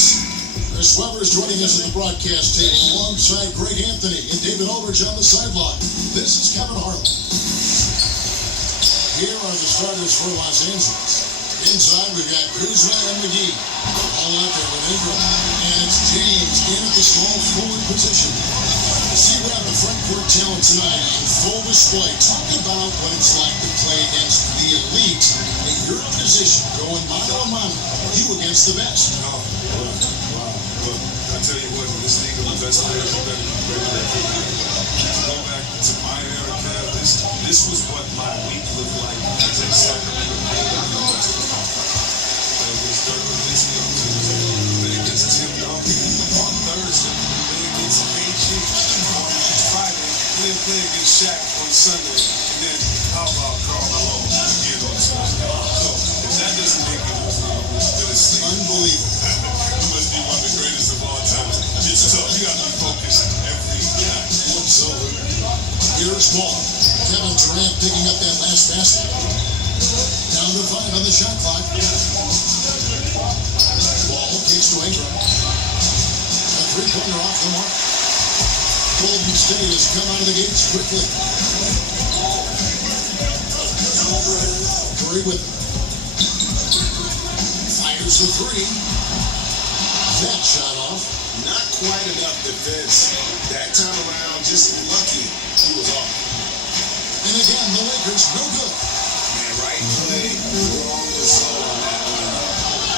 Chris Weber is joining us at the broadcast table alongside Greg Anthony and David Aldridge on the sideline. This is Kevin Harlan. Here are the starters for Los Angeles. Inside, we've got Kuzma and McGee. All out there with Ingram. And it's James in at the small forward position. See, we have the front court talent tonight in full display. Talk about what it's like to play against the elite in your position, going mano a mano, you against the best. Oh, wow. Look, I tell you what, in this league of the best players, you better be ready to go back to my era, Kev. This was what my week looked like as a Sacramento player in the Western Conference. Against Dirk Nowitzki on Tuesday, then against Tim Duncan on Thursday, then against AG on Friday, and then play against Shaq on Sunday, and then how about Karl Malone again on Tuesday? So, if that doesn't make it as good as sleep, unbelievable. You must be one of the greatest of all time. It's tough. You got to be focused every night. So, here's ball. Kevin Durant picking up that last basket. Down to 5 on the shot clock. Ball kicks to Ingram. A three-pointer off the mark. Golden State has come out of the gates quickly. Curry with it. Fires the three. That shot off. Not quite enough defense. That time around, just lucky he was off. And again, the Lakers, no good. Man, right play, wrong result on that one.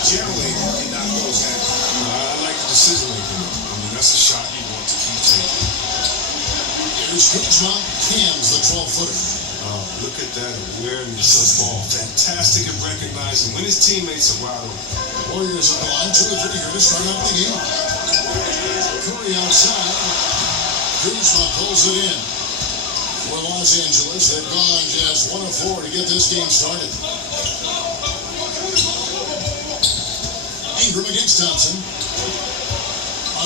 Generally, he knocked those down. I like the decision making. I mean, that's a shot you want to keep taking. Here's Kuzma, cams the 12-footer. Look at that awareness of ball. Fantastic at recognizing when his teammates are wide open. Warriors on the line, 2 or 3 here to start out the game. Curry outside. Kuzma pulls it in. For Los Angeles, they've gone just 1 of 4 to get this game started. Ingram against Thompson.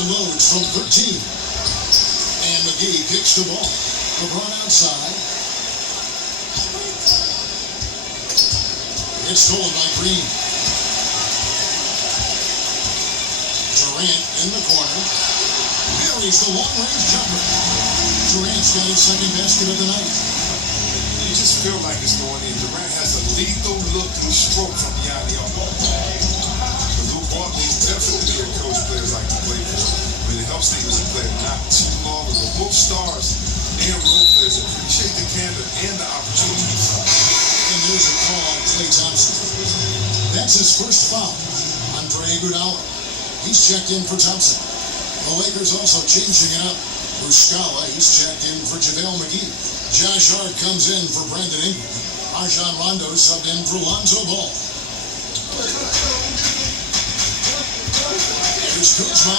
Unloads from 13. And McGee kicks the ball. LeBron outside. It's stolen by Green. Durant in the corner. Buries the long-range jumper. Durant's got his second basket of the night. You just feel like it's going in. Durant has a lethal looking stroke from beyond the arc. But Luke Walton is definitely a coach players like to play for. But it helps that he was a player not too long ago. Both stars and role players appreciate the candor and the opportunity. And there's a call on Klay Thompson. That's his first foul on Andre Iguodala. He's checked in for Thompson. The Lakers also changing it up. Muscala, he's checked in for JaVale McGee. Josh Hart comes in for Brandon Ingram. Rajon Rondo subbed in for Lonzo Ball. Here's Kuzma.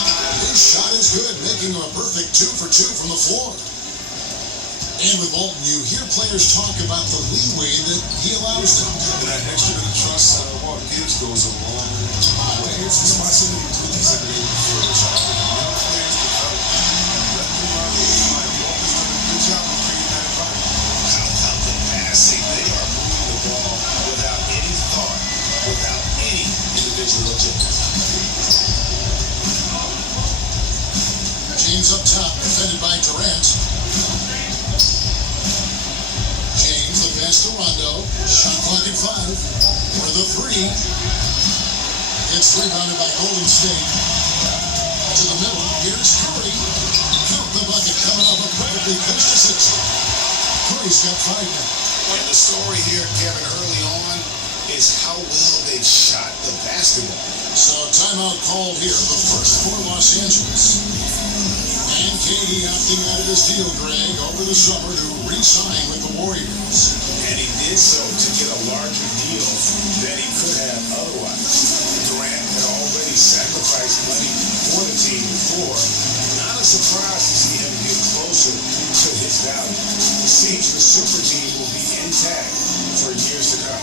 His shot is good, making him a perfect 2 for 2 from the floor. And with Bolton, you hear players talk about the leeway that he allows them. And that extra bit of trust Walt gives goes a long way. It's responsibility to do these everyday players to help. Let them run the line. He always done a good job of creating that environment. How about the passing? They are moving the ball without any thought, without any individual agenda. James up top, defended by Durant. James, the pass to Rondo. Shot clock at 5. For the 3. Gets rebounded by Golden State. To the middle. Here's Curry. Count the bucket coming off a perfectly pushed assist. Curry's got 5 now. And the story here, Kevin, early on, is how well they've shot the basketball. So timeout called here. The first for Los Angeles. And KD opting out of his deal, Greg, over the summer to re-sign with the Warriors. And he did so to get a larger deal than he could have otherwise. Durant had already sacrificed money for the team before. Not a surprise to see him get closer to his value. It seems the super team will be intact for years to come.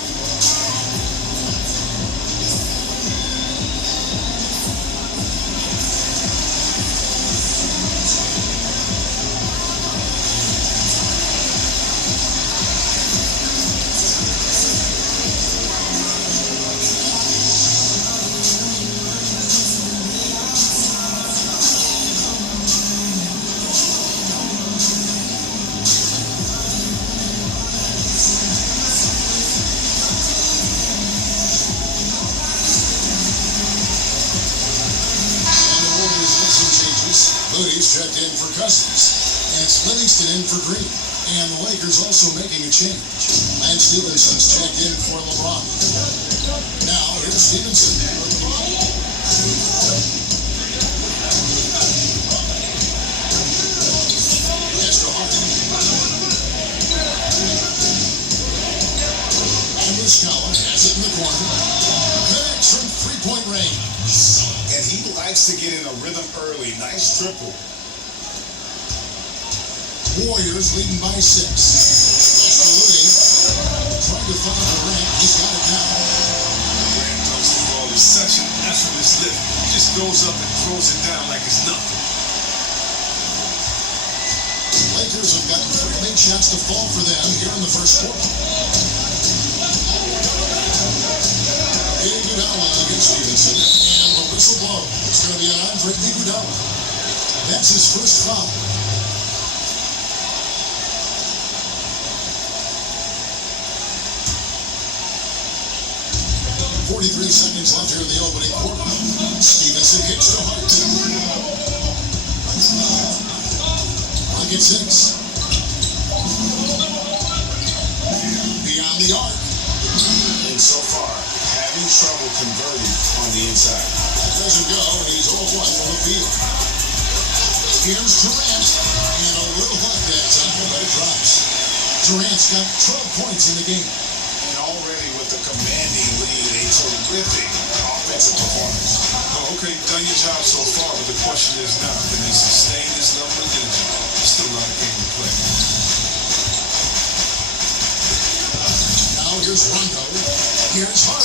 Moody's checked in for Cousins. And it's Livingston in for Green. And the Lakers also making a change. Lance Stephenson's checked in for LeBron. Now, here's Stevenson. Extra hard. And Muscala has it in the corner. Connects from three-point range. And he likes to get in a rhythm early. Nice triple. Warriors leading by 6. Rudy trying to find Durant. He's got it now. Durant throws the ball. It's such an effortless lift. He just goes up and throws it down like it's nothing. Lakers have gotten 3 late shots to fall for them here in the first quarter. Iguodala against Stevenson. And the whistle blows. It's going to be an Andre Iguodala. That's his first foul. 43 seconds left here in the opening quarter. Stevenson hits to Hart. Bucket 6. Beyond the arc. And so far, having trouble converting on the inside. That doesn't go, and he's 0-1 from the field. Here's Durant. And a little luck that time, but it drops. Durant's got 12 points in the game. And already with the commanding lead, a terrific offensive performance. Oh, okay, you've done your job so far, but the question is now, can they sustain this level of energy? There's still a lot of game to play. Now here's Rondo. Here's Hart.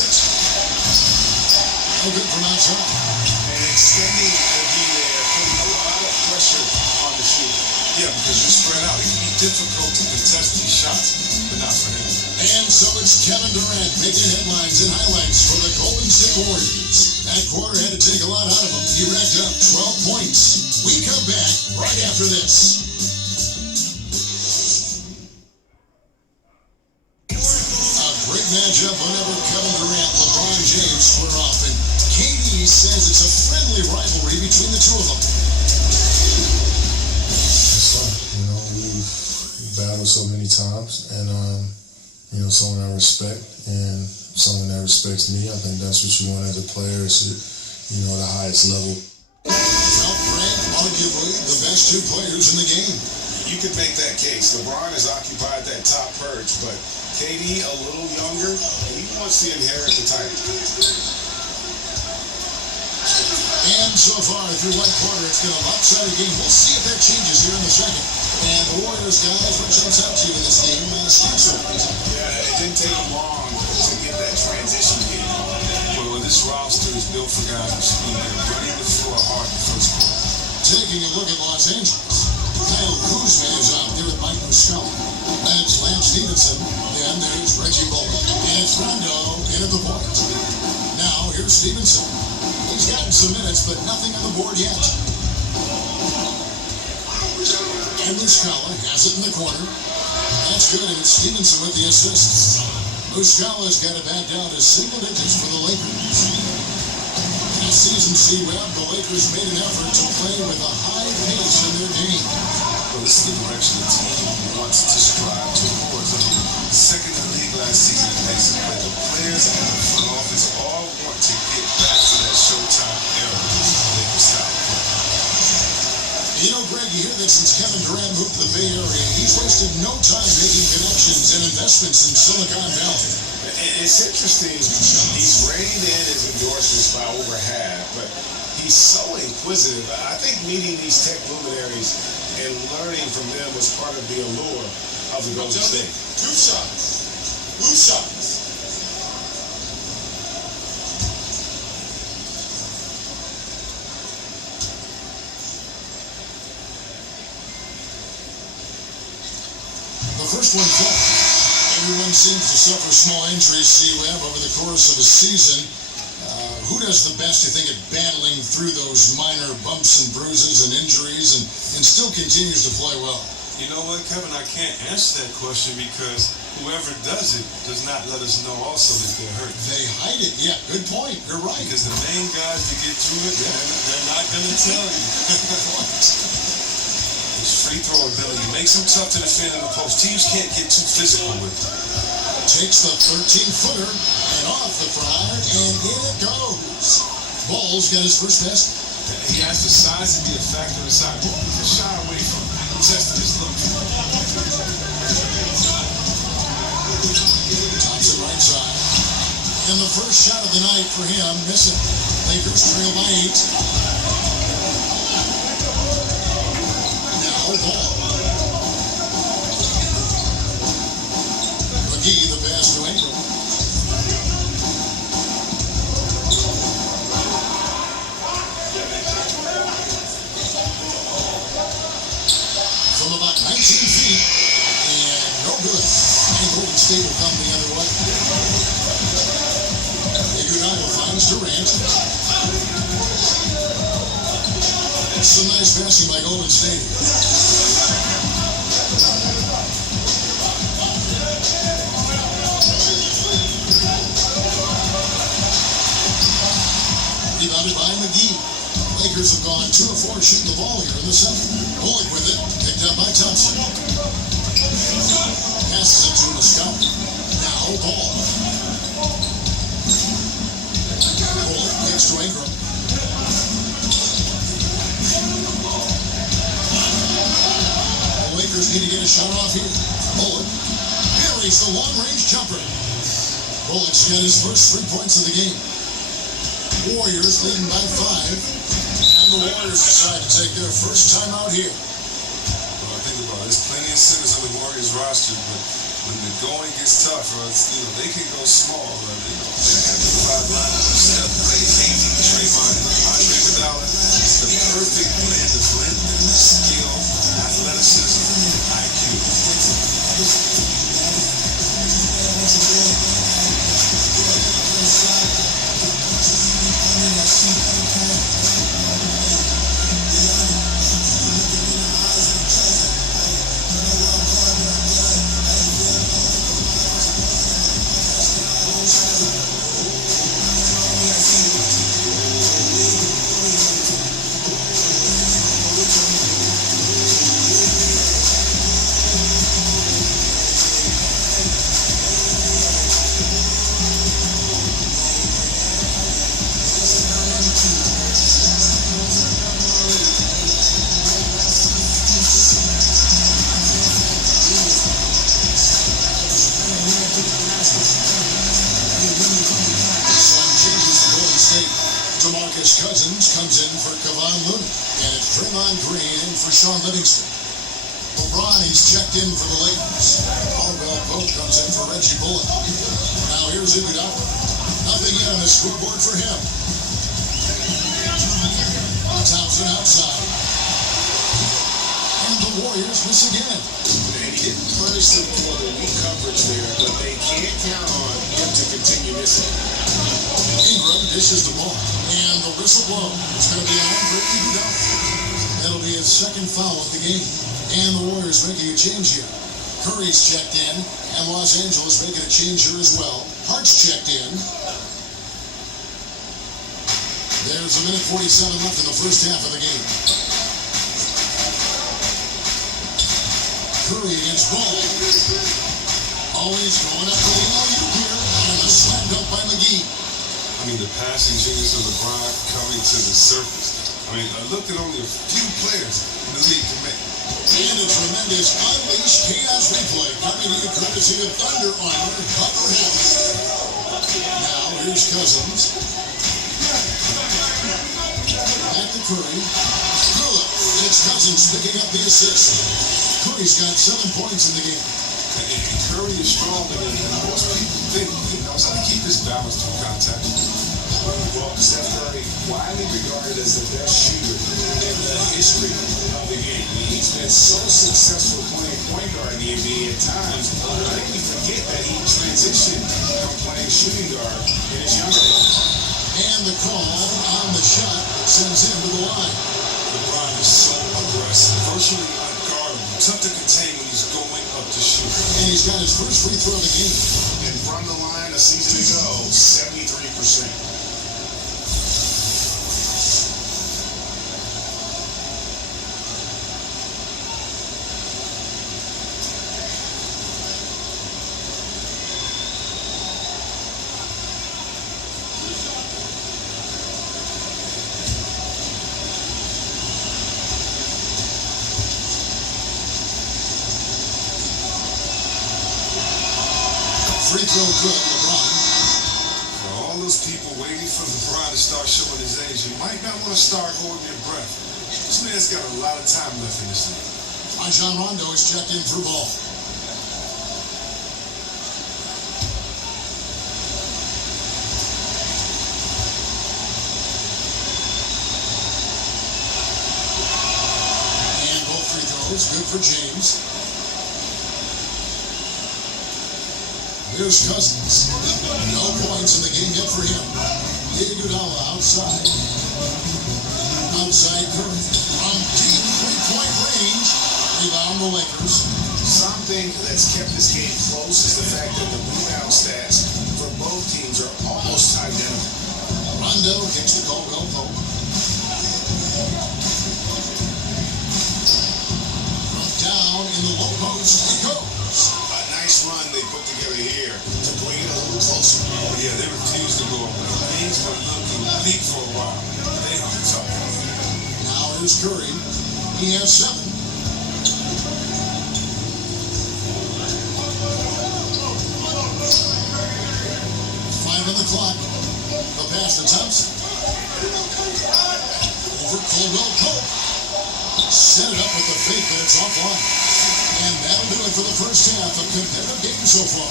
No good from outside. And extending the D there, putting a lot of pressure on the shooter. Yeah, because you're spread out. It can be difficult to contest these shots, but not for him. And so it's Kevin Durant making headlines and highlights for the Golden State Warriors. That quarter had to take a lot out of him. He racked up 12 points. We come back right after this. A great matchup whenever Kevin Durant, LeBron James square off. And KD says it's a friendly rivalry between the two of them. It's fun. You know, we've battled so many times, and you know, someone I respect and someone that respects me. I think that's what you want as a player, is, you know, the highest level. Outrank arguably the best 2 players in the game. You could make that case. LeBron has occupied that top perch, but KD a little younger, and he wants to inherit the title. And so far through one quarter, it's been a lopsided game. We'll see if that changes here in the second. And the Warriors guys, what jumps out to you in this game? Yeah, it didn't take them long to get that transition game. Well, this roster is built for guys with speed. They're running the floor hard in the first quarter. Taking a look at Los Angeles, Kyle Kuzma is out there with Mike Muscala. That's Lance Stevenson. Then there's Reggie Bullock. And it's Rondo in at the point. Now here's Stevenson. He's gotten some minutes, but nothing on the board yet. And Muscala has it in the corner. That's good, and it's Stevenson with the assist. Muscala's got it back down to single digits for the Lakers. Last season, C-Web, the Lakers made an effort to play with a high pace in their game. Well, this is the direction the team wants to strive towards. I mean, second in the league last season in pace of play. The players and the front office all want to get back to that Showtime era of Lakers style play. You know, Greg, you hear that since Kevin Durant moved to the Bay Area, he's wasted no time making connections and investments in Silicon Valley. It's interesting. He's reined in his endorsements by over half, but he's so inquisitive. I think meeting these tech luminaries and learning from them was part of the allure of the Golden State. 2 shots. Blue shots. The first one falls. Everyone seems to suffer small injuries, C-Web, over the course of a season. Who does the best, you think, at battling through those minor bumps and bruises and injuries and still continues to play well? You know what, Kevin, I can't answer that question because whoever does it does not let us know also that they're hurt. They hide it. Yeah, good point. You're right. Because the main guys that get through it, they're not going to tell you. His free throw ability makes him tough to defend in the post. Teams can't get too physical with him. Takes the 13-footer and off the fryer, and in it goes. Ball's got his first basket. He has the size to be a factor inside. Just shy away from testing his look. Thompson right side. And the first shot of the night for him, missing. Lakers trail by 8. Now ball. McGee, the pass to Ingram. From about 19 feet, and no good. And Golden State will come the other way. Iguodala finds Durant. Some nice passing by Golden State. Rebounded by McGee. Lakers have gone 2 of 4 shooting the ball here in the second. Bullock with it, picked up by Thompson. Passes it to Muscala. Now ball. Bullock gets to Ingram. The Lakers need to get a shot off here. Bullock parries the long-range jumper. Bullock's got his first 3 points of the game. Warriors leading by 5, and the Warriors decide to take their first time out here. Well, I think about it. There's plenty of centers on the Warriors roster, but when the going gets tough, they can go small. They have the 5 lineup of Steph, Clay, KD, Draymond, and Andre Iguodala. It's the perfect blend of skill, athleticism, and IQ. Comes in for Kevon Looney, and it's Draymond Green in for Sean Livingston. LeBron, he's checked in for the Lakers. Caldwell Pope comes in for Reggie Bullock. Now here's Iguodala. Nothing yet on the scoreboard for him. Thompson outside. And the Warriors miss again. And he didn't punish them for the weak coverage there, but they can't count on him to continue missing. Ingram dishes the ball, and the whistle blows. It's going to be on for Iguodala. That'll be his second foul of the game. And the Warriors making a change here. Curry's checked in, and Los Angeles making a change here as well. Hart's checked in. There's a minute 47 left in the first half of the game. Curry against Ball. Always going up the alley-oop here, and the slam dunk by McGee. I mean, the passing genius of LeBron coming to the surface. I mean, I looked at only a few players in the league to make. And a tremendous Unleashed Chaos replay coming to you courtesy of Thunder Armor Cover Helmet. Now, here's Cousins. Back to Curry. Good. It's Cousins picking up the assist. Curry's got 7 points in the game. And Curry is stronger than most people think. He knows how to keep his balance through contact. Well, Steph Curry, widely regarded as the best shooter in the history of the game. He's been so successful playing point guard in the NBA at times. I think we forget that he transitioned from playing shooting guard in his younger days. And the call on the shot sends him to the line. LeBron is so aggressive, virtually unguardable, tough to contain when he's going up to shoot. And he's got his first free throw of the game. And from the line a season ago, 73%. Free throw good, LeBron. For all those people waiting for LeBron to start showing his age, you might not want to start holding your breath. This man's got a lot of time left in this league. Rajon Rondo is checked in for ball. And both free throws, good for James. Here's Cousins. No points in the game yet for him. Iguodala outside. Outside Curry. From deep three-point range. Rebound the Lakers. Something that's kept this game close is the fact that the rebound stats for both teams are almost identical. Rondo kicks to Caldwell Pope. From down in the low post, it goes. A nice run they put together here to bring it a little closer. Oh yeah, they refused to go up. Things were looking bleak for a while. They hung tough. Now here's Curry. He has 7. On the clock. The pass to Thompson. Over Caldwell Pope. Set it up with the fake, but it's offline. And that'll do it for the first half of competitive game so far.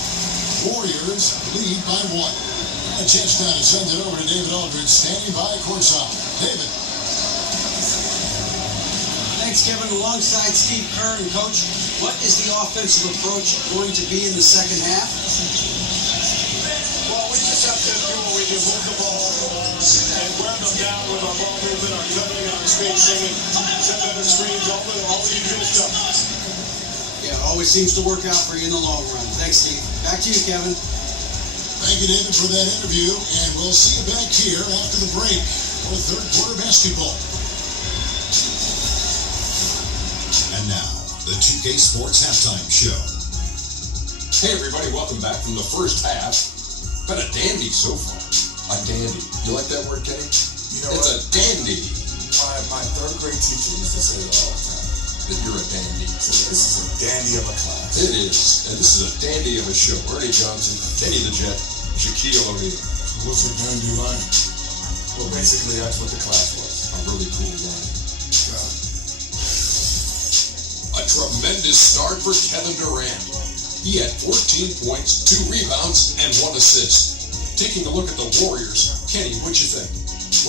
Warriors lead by 1. A chance now to send it over to David Aldridge, standing by courtside. David. Thanks, Kevin. Alongside Steve Kerr and Coach, what is the offensive approach going to be in the second half? Well, we just have to do what we do, move the ball and wear them down with our ball movement, our cutting, our spacing, and set better screens, all the usual stuff. Yeah, it always seems to work out for you in the long run. Thanks, Steve. Back to you, Kevin. Thank you, David, for that interview, and we'll see you back here after the break for third quarter basketball. And now, the 2K Sports Halftime Show. Hey everybody, welcome back from the first half. Been a dandy so far. A dandy. You like that word, Kenny? You know it's what? a dandy. My third grade teacher used to say that all the time. That you're a dandy. So this is a dandy of a class. It is. And this is a dandy of a show. Ernie Johnson, Kenny the Jet, Shaquille O'Neal. What's a dandy line? Well, basically, that's what the class was. A really cool line. God. A tremendous start for Kevin Durant. He had 14 points, 2 rebounds, and 1 assist. Taking a look at the Warriors, Kenny, what'd you think?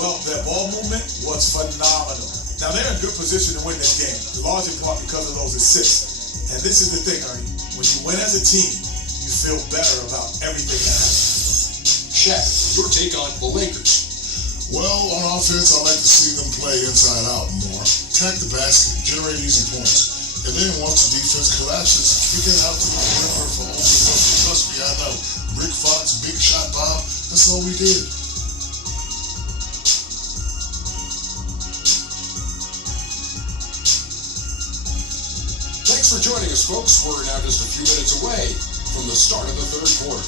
Well, their ball movement was phenomenal. Now, they're in good position to win this game, large in part because of those assists. And this is the thing, Ernie. When you win as a team, you feel better about everything that happens. Shaq, your take on the Lakers. Well, on offense, I like to see them play inside out more. Attack the basket, generate easy points. And then once the defense collapses, kick it out to the perimeter for open looks. Trust me, I know. Rick Fox, big shot bomb, that's all we did. Thanks for joining us, folks. We're now just a few minutes away from the start of the third quarter.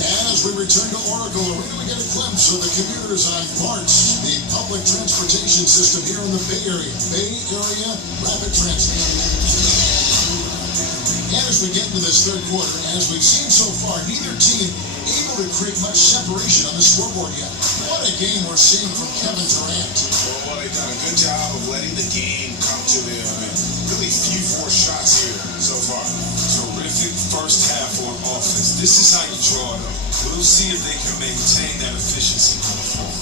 And as we return to Oracle Arena, we get a glimpse of the commuters on BARTS, the public transportation system here in the Bay Area. Bay Area Rapid Transit. And as we get into this third quarter, as we've seen so far, neither team able to create much separation on the scoreboard yet. What a game we're seeing from Kevin Durant. Well, they've done a good job of letting the game come to them, and really few forced shots here so far. Terrific first half on offense. This is how you draw it up. We'll see if they can maintain that efficiency going forward.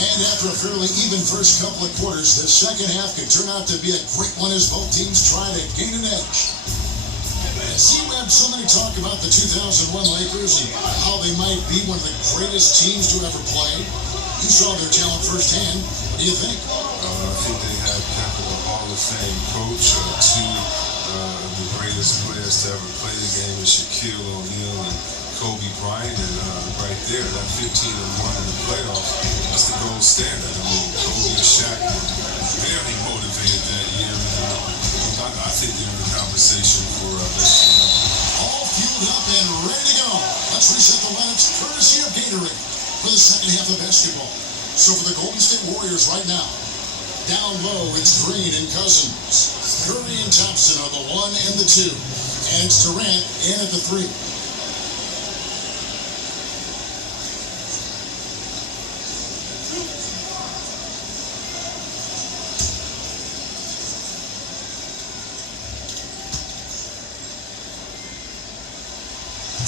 And after a fairly even first couple of quarters, the second half could turn out to be a great one as both teams try to gain an edge. C-Web, so many talk about the 2001 Lakers and how they might be one of the greatest teams to ever play. You saw their talent firsthand. What do you think? I think they have capital Hall of Fame coach, two of the greatest players to ever play the game is Shaquille O'Neal and Kobe Bryant, and right there, that 15-1 in the playoffs, that's the gold standard. I mean, Kobe and Shaq were very motivated that year. I think they're in the conversation for best team. All fueled up and ready to go. Let's reset the lineups courtesy of Gatorade for the second half of basketball. So for the Golden State Warriors right now, down low, it's Green and Cousins. Curry and Thompson are the 1 and the 2. And it's Durant in at the 3.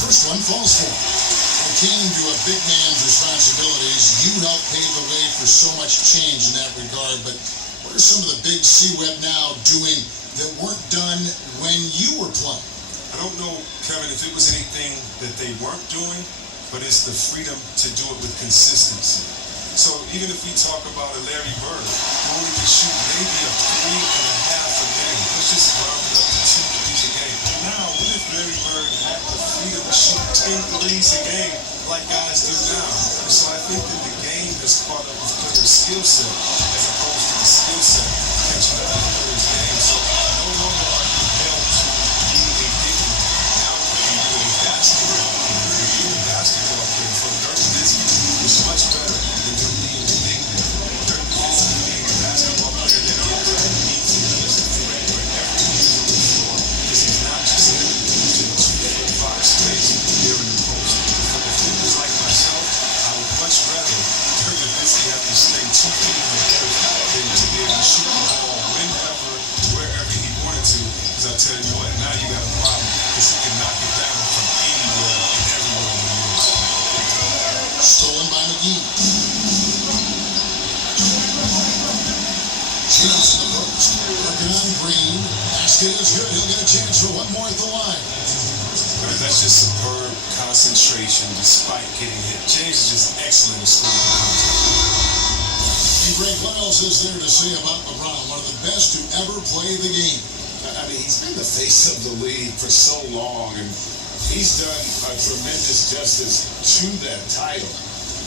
First one falls for. When it came to a big man's responsibilities, you helped pave the way for so much change in that regard, but what are some of the big C-Web now doing that weren't done when you were playing? I don't know, Kevin, if it was anything that they weren't doing, but it's the freedom to do it with consistency. So even if we talk about a Larry Bird, who only could shoot maybe a 3.5 a game, let's just round it up to 2 threes a game. Now, what if Larry Bird had the freedom to shoot 10 threes a game like guys do now? And so I think that the game has caught up with players' skill set as opposed to the skill set catching up with players' game. So no longer are you held to being a big man. Now you do a basketball player. If you're a basketball player, so Dirk Nowitzki is much better than him being a big man. Dirk Nowitzki being a basketball player that needs to be as a threat wherever he is on the floor. This is not just limited to the 2-4-5 space here in the post. If it was like myself, I would much rather Dirk Nowitzki have to stay 2 feet in the post than to be able to shoot the ball whenever, wherever he wanted to. Because I tell you what, now you got a problem because he can knock it down from anywhere and everywhere in the years. Stolen by McGee. James in the post. Working on Green. Basket is good. He'll get a chance for one more at the line. That's just superb concentration despite getting hit. James is just excellent at scoring contact. And Greg, what else is there to say about LeBron? One of the best to ever play the game. I mean, he's been the face of the league for so long, and he's done a tremendous justice to that title.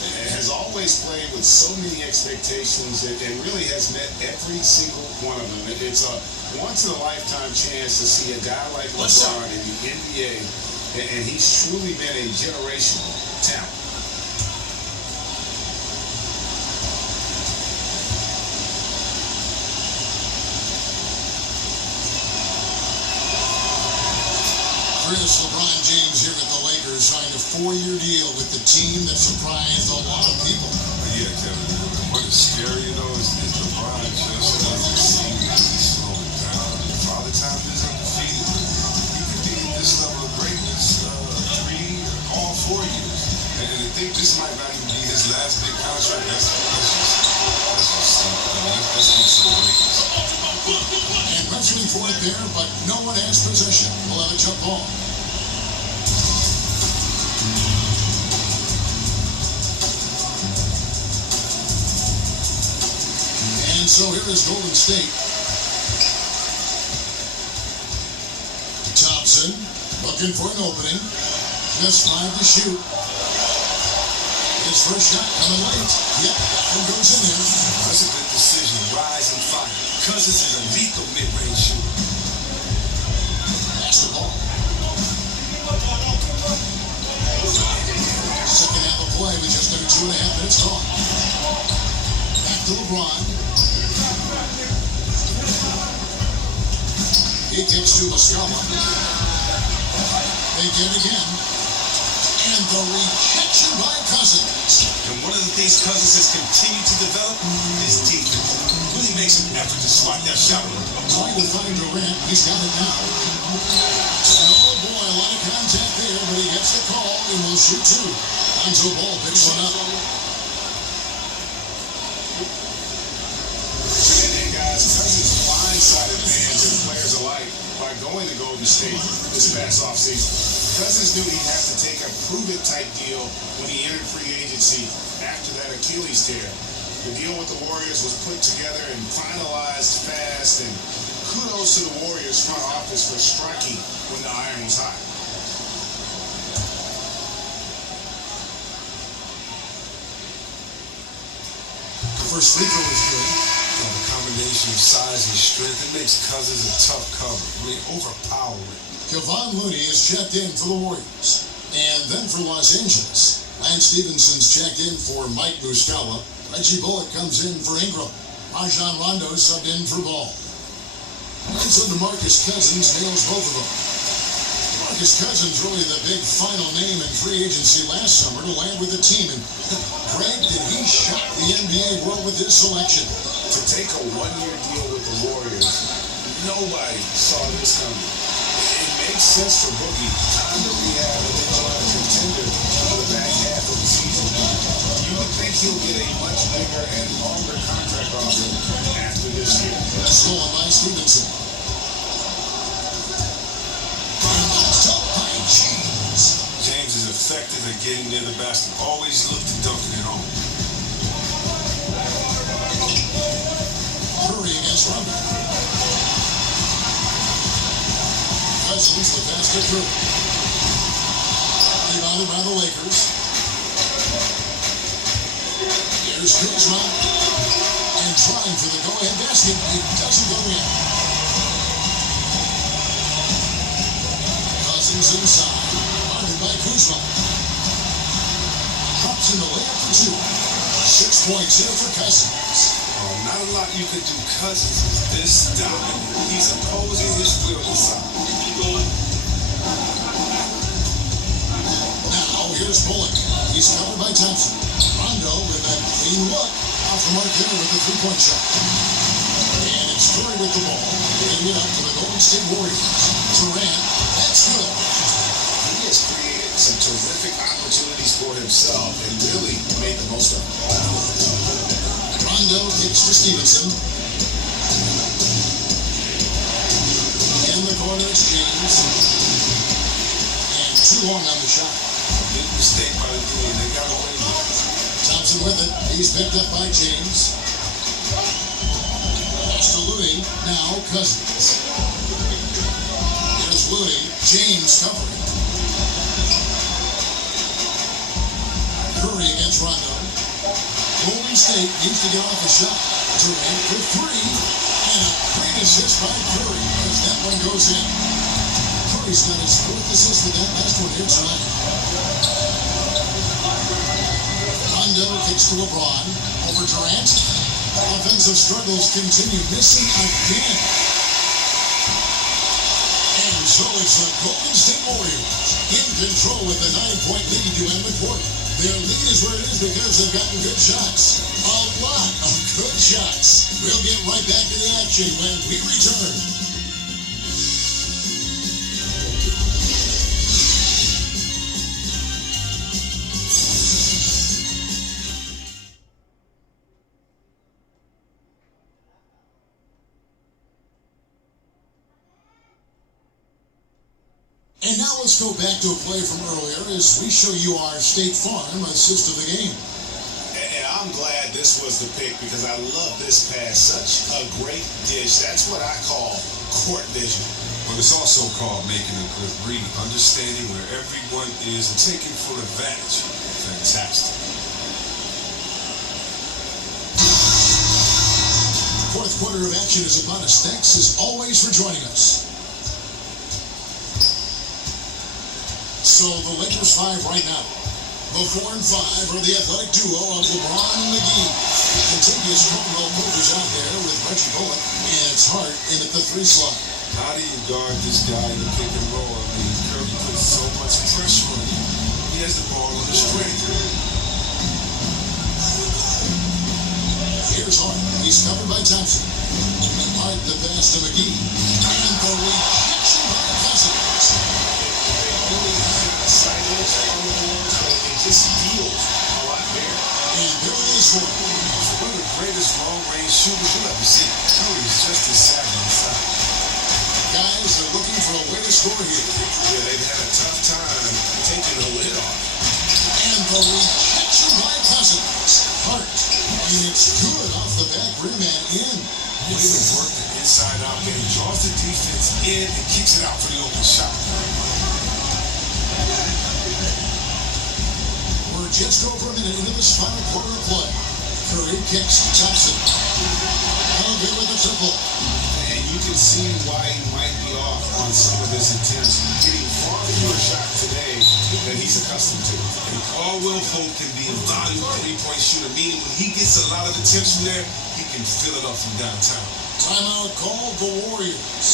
And has always played with so many expectations and really has met every single one of them. It's a once-in-a-lifetime chance to see a guy like LeBron in the NBA, and he's truly been a generational talent. Greatest LeBron James here at the Lakers signed a 4-year deal with the team that surprised a lot of people. Yeah, Kevin, what is scary though is LeBron just doesn't seem to be slowing down. Father Time is undefeated. He could be at this level of greatness 3 all 4 years. And to think this might not even be his last big contract, that's just something. That's decent Lakers. And wrestling for it there, but no one has possession. We'll have a jump ball. And so here is Golden State. Thompson looking for an opening. Just 5 to shoot. His first shot coming late. Yep, that one goes in there. That's a good decision. Rise and fight. Cousins is a lethal mid-range shooter. Pass the ball. Second half of play with just under 2.5 minutes gone. Back to LeBron. He kicks to Muscala. They get again. And the rejection by Cousins. And one of the things Cousins has continued to develop is defense. Really makes an effort to swat that shot away. Trying to find Durant. He's got it now. And oh boy, a lot of contact there, but he gets the call and will shoot 2. Lonzo Ball picks one up. And guys, Cousins blindsided fans and players alike by going to Golden State this past offseason. Cousins knew he'd have to take a prove-it-type deal when he entered free agency after that Achilles tear. The deal with the Warriors was put together and finalized fast, and kudos to the Warriors front office for striking when the iron was hot. The first free throw is good. The combination of size and strength, it makes Cousins a tough cover. I mean, overpowering. Kevon Looney is checked in for the Warriors. And then for Los Angeles, Lance Stephenson's checked in for Mike Muscala. Reggie Bullock comes in for Ingram. Rajon Rondo subbed in for Ball. And so DeMarcus Cousins nails both of them. DeMarcus Cousins really the big final name in free agency last summer to land with the team. And Greg, did he shock the NBA world with his selection? To take a one-year deal with the Warriors, nobody saw this coming. It makes sense for Boogie. Time to rehab and then try to contender for the back half of the season. You would think he'll get a much bigger and longer contract offer after this year. Stolen by Stevenson. James is effective at getting near the basket. Always look to dunk it home. Curry against Rondo. Cousins the pass to Curry. Rebounded by the Lakers. Here's Kuzma. And trying for the go-ahead basket. It doesn't go in. Cousins inside. Guarded by Kuzma. Drops in the layup for two. 6 points here for Cousins. Not a lot you can do. Cousins is this dominant. He's imposing his will inside. Now, here's Bullock. He's covered by Thompson. Rondo with a clean look. Off the mark there with a three-point shot. And it's Curry with the ball. Getting it up to the Golden State Warriors. Durant, that's good. He has created some terrific opportunities for himself and really made the most of them. Rondo kicks to Stevenson. In the corner, it's James. And too long on the shot. Big mistake by the team. They got away with it. Thompson with it. He's picked up by James. Pass to Looney. Now Cousins. Here's Looney. James covering. Curry against Rondo. Golden State needs to get off a shot. Durant for three. And a great assist by Curry as that one goes in. Curry's got his fourth assist with that last one here tonight. Rondo kicks to LeBron. Over Durant. Offensive struggles continue. Missing again. And so it's the Golden State Warriors in control with a 9-point lead to end the quarter. Their lead is where it is because they've gotten good shots. A lot of good shots. We'll get right back to the action when we return. And now let's go back to a play from earlier as we show you our State Farm assist of the game. And I'm glad this was the pick because I love this pass. Such a great dish. That's what I call court vision. But it's also called making a good read, understanding where everyone is and taking full advantage. Fantastic. Fourth quarter of action is upon us. Thanks as always for joining us. So the Lakers 5 right now. The 4 and 5 are the athletic duo of LeBron and McGee. Contiguous front row movers out there with Reggie Bullock and it's Hart in at the 3 slot. How do you guard this guy in the pick and roll? I mean, Curry puts so much pressure on him. He has the ball on the string. Here's Hart. He's covered by Thompson. Hart the pass to McGee. And the rejection by Cousins. Silence on the boards, but it just feels a lot better. And there it is for him. One of the greatest long-range shooters you'll ever see. Curry is just as savvy inside. Guys, as they're looking for a way to score here. Yeah, they've had a tough time taking the lid off. And the rejection by Cousins. Hart. And it's good off the back rim and in. Way to work the inside out, and he draws the defense in and kicks it out for the open shot. We're just over a minute into this final quarter of play. Curry kicks to Thompson. Elgin with a triple. And you can see why he might be off on some of his attempts, getting far fewer shots today than he's accustomed to. And Caldwell Pope can be a volume three-point shooter, meaning when he gets a lot of attempts from there, he can fill it up from downtown. Timeout called the Warriors.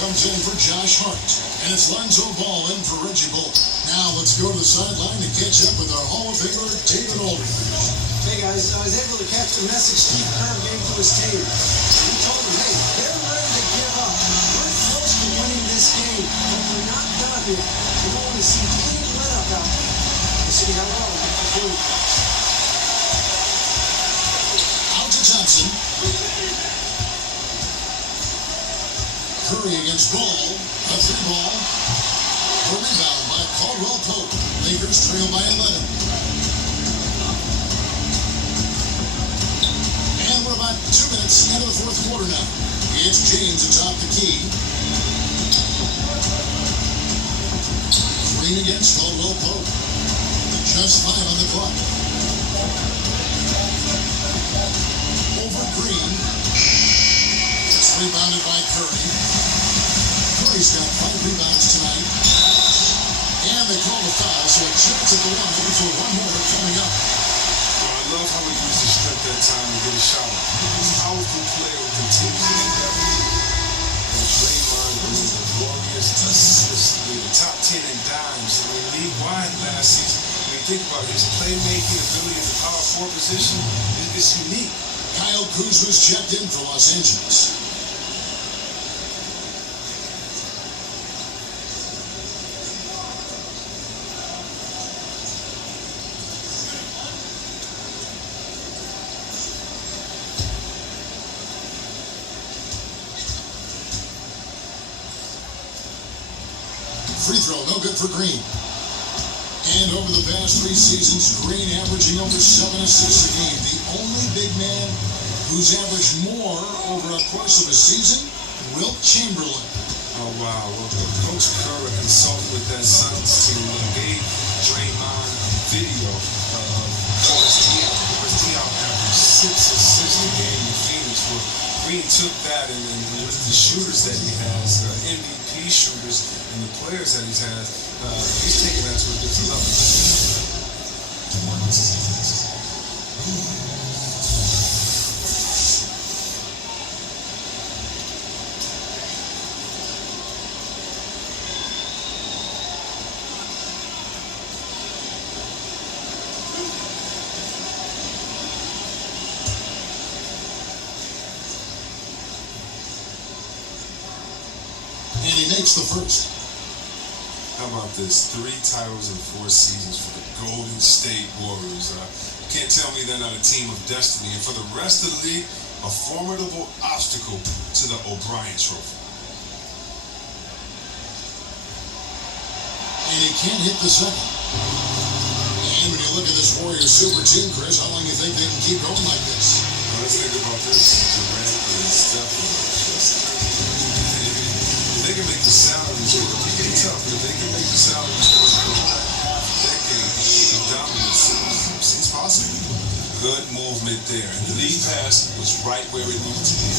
Comes in for Josh Hart, and it's Lonzo Ball in for Reggie Bullock. Now let's go to the sideline to catch up with our Hall of Famer, David Aldridge. Hey guys, I was able to catch the message Steve Kerr gave to his team. He told them, hey, they're ready to give up. We're close to winning this game, but we're not done yet. We want to see any let up out there. We'll see how well we can do. Out to Thompson. Curry against Ball, a three ball. A rebound by Caldwell Pope. Lakers trail by 11. And we're about 2 minutes into the fourth quarter now. It's James atop the key. Green against Caldwell Pope. Just 5 on the clock. Over Green. It's rebounded by Curry. Curry's got 5 rebounds tonight. And they call the foul, so a chance at the one. Looking for one more coming up. Well, I love how he used his strength that time to get a shot. He's a powerful player who continues to get better. And Draymond Green, the Warriors assists, the top 10 in dimes. I mean, league-wide last season. When you think about his playmaking ability in the power forward position, it's unique. Kyle Kuzma's checked in for Los Angeles. Free throw, no good for Green. And over the past 3 seasons, Green averaging over 7 assists a game. The only big man who's averaged more over a course of a season, Wilt Chamberlain. Oh, wow. Well, Coach Kerr consulted with that Suns team and gave Draymond a video of Forrest Diaw averaged 6 assists a game in Phoenix. Well, Green took that and with the shooters that he has, the MVP shooters, and the players that he's had, he's taking that to a different level. And he makes the first. How about this? 3 titles in 4 seasons for the Golden State Warriors. You can't tell me they're not a team of destiny. And for the rest of the league, a formidable obstacle to the O'Brien Trophy. And he can't hit the second. And when you look at this Warriors super team, Chris, how long do you think they can keep going like this? Well, let's think about this. Good movement there. And the lead pass was right where it needed to be.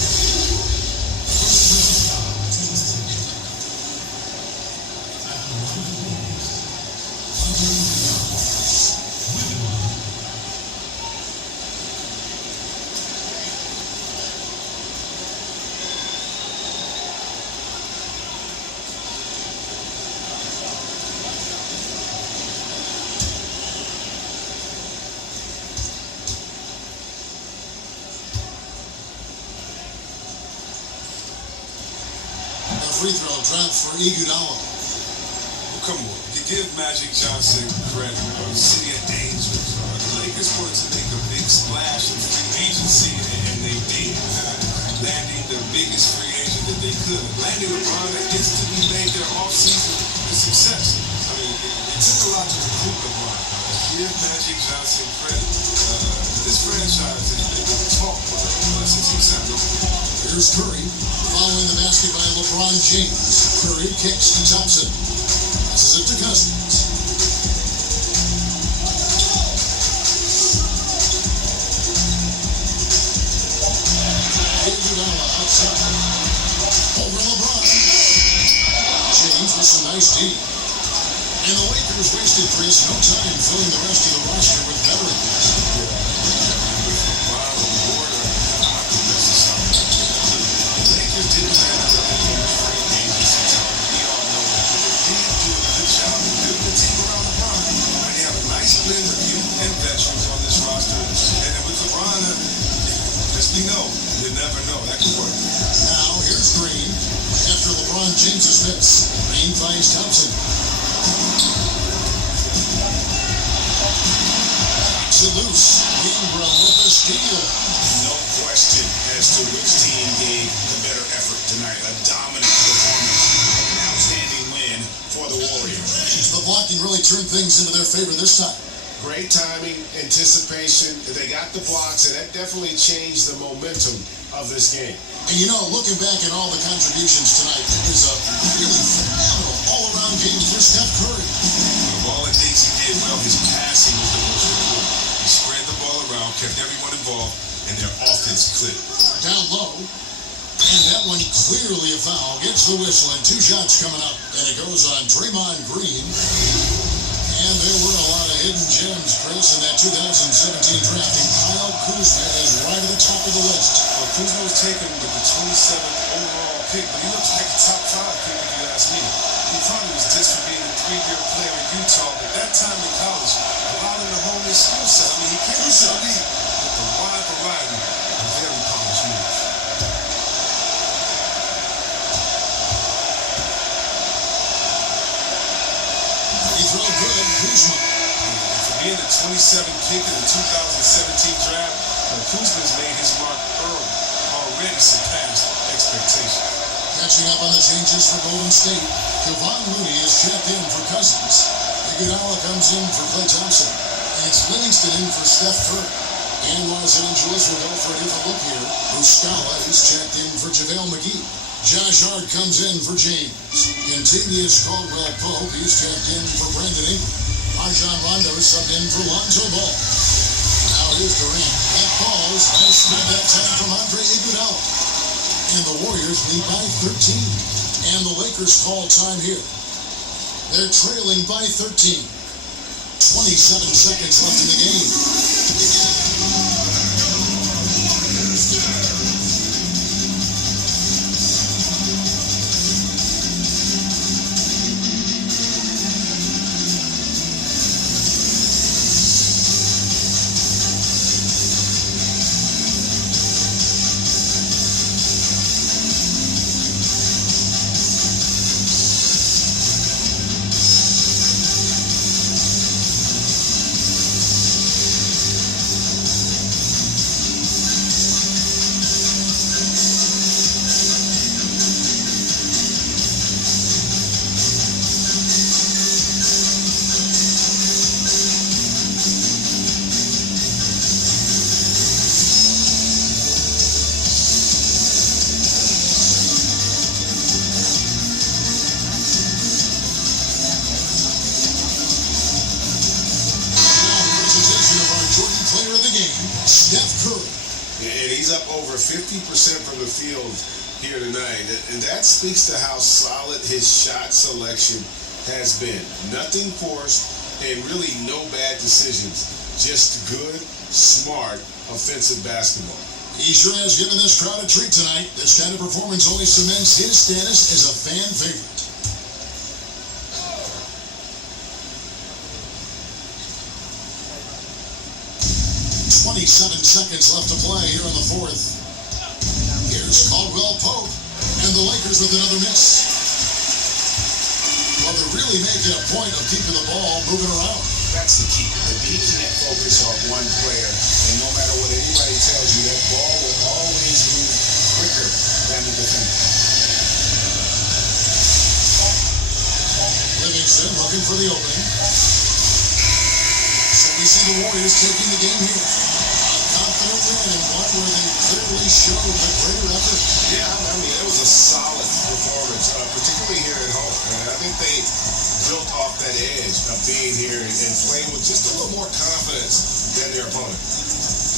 Free throw dropped for Iguodala. Well, come on. You give Magic Johnson credit. City of Angels. The Lakers wanted to make a big splash in free agency, and they did. Landing the biggest free agent that they could. Landing LeBron that instantly made their offseason a success. I mean, it took a lot to recruit LeBron. Give Magic Johnson credit. This franchise has been talked since he signed over. Here's Curry. Following the basket by LeBron James. Curry kicks to Thompson. Passes it to Cousins. Iguodala outside. Over LeBron. James with some nice D. And the Lakers wasted, Chris, no time filling the rest of the roster with veterans. Didn't have another huge free agency time. We all know that. But they did do a good job of building the team around LeBron. And they have a nice blend of youth and veterans on this roster. And with LeBron, as we know, you never know. That could work. Now, here's Green. After LeBron James's miss, Green finds Thompson. Knocks it loose. Ingram with the steal. No question as to which team gave the better effort tonight. A dominant performance, an outstanding win for the Warriors. The blocking really turned things into their favor this time. Great timing, anticipation. They got the blocks, and that definitely changed the momentum of this game. And you know, looking back at all the contributions tonight, it was a really phenomenal all-around game for Steph Curry. Of all the things he did well, his passing was the most important. He spread the ball around, kept everyone involved, and their offense clicked. Down low, and that one clearly a foul. Gets the whistle, and 2 shots coming up, and it goes on Draymond Green. And there were a lot of hidden gems, Chris, in that 2017 draft, and Kyle Kuzma is right at the top of the list. Well, Kuzma was taken with the 27th overall pick, but he looks like a top 5 pick if you ask me. He probably was just for being a 3-year player in Utah, but that time in college allowed him to hone his skill set. I mean, he came to the league with a wide variety of very polished moves. He threw good, Kuzma. For being the 27th pick in the 2017 draft, Kuzma's made his mark early, already surpassed expectations. Catching up on the changes for Golden State, Kevon Looney is checked in for Cousins. Iguodala comes in for Klay Thompson, and it's Livingston in for Steph Curry. And Los Angeles will go for a different look here. Muscala is checked in for JaVale McGee. Josh Hart comes in for James. Kentavious Caldwell-Pope is checked in for Brandon Ingram. Rajon Rondo subbed in for Lonzo Ball. Now here's Durant. That falls. Nice spin that time from Andre Iguodala. And the Warriors lead by 13. And the Lakers call time here. They're trailing by 13. 27 seconds left in the game. And he's up over 50% from the field here tonight. And that speaks to how solid his shot selection has been. Nothing forced and really no bad decisions. Just good, smart, offensive basketball. He sure has given this crowd a treat tonight. This kind of performance only cements his status as a fan favorite. 27 seconds left to play here in the fourth. Here's Caldwell Pope and the Lakers with another miss. Well, they're really making a point of keeping the ball moving around. That's the key. The D can't focus on one player, and no matter what anybody tells you, that ball will always move quicker than the defender. Livingston looking for the opening. So we see the Warriors taking the game here. A confident win and one where they clearly showed the greater effort. Yeah, I mean, it was a solid performance, particularly here at home. And I think they built off that edge of being here and playing with just a little more confidence than their opponent.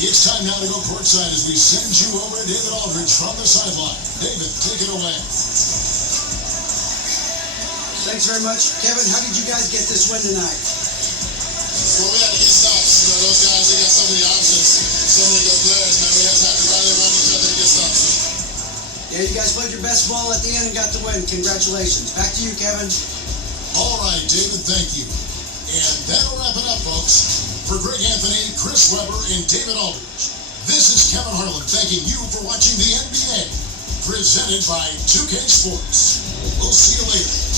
It's time now to go courtside as we send you over to David Aldridge from the sideline. David, take it away. Thanks very much. Kevin, how did you guys get this win tonight? Well, we had to get stops. You know, those guys, they got so many options, so many good players, man. We have to rally around each other and get stops. Yeah, you guys played your best ball at the end and got the win. Congratulations. Back to you, Kevin. All right, David, thank you. And that'll wrap it up, folks. For Greg Anthony, Chris Webber, and David Aldridge, this is Kevin Harlan thanking you for watching the NBA, presented by 2K Sports. We'll see you later.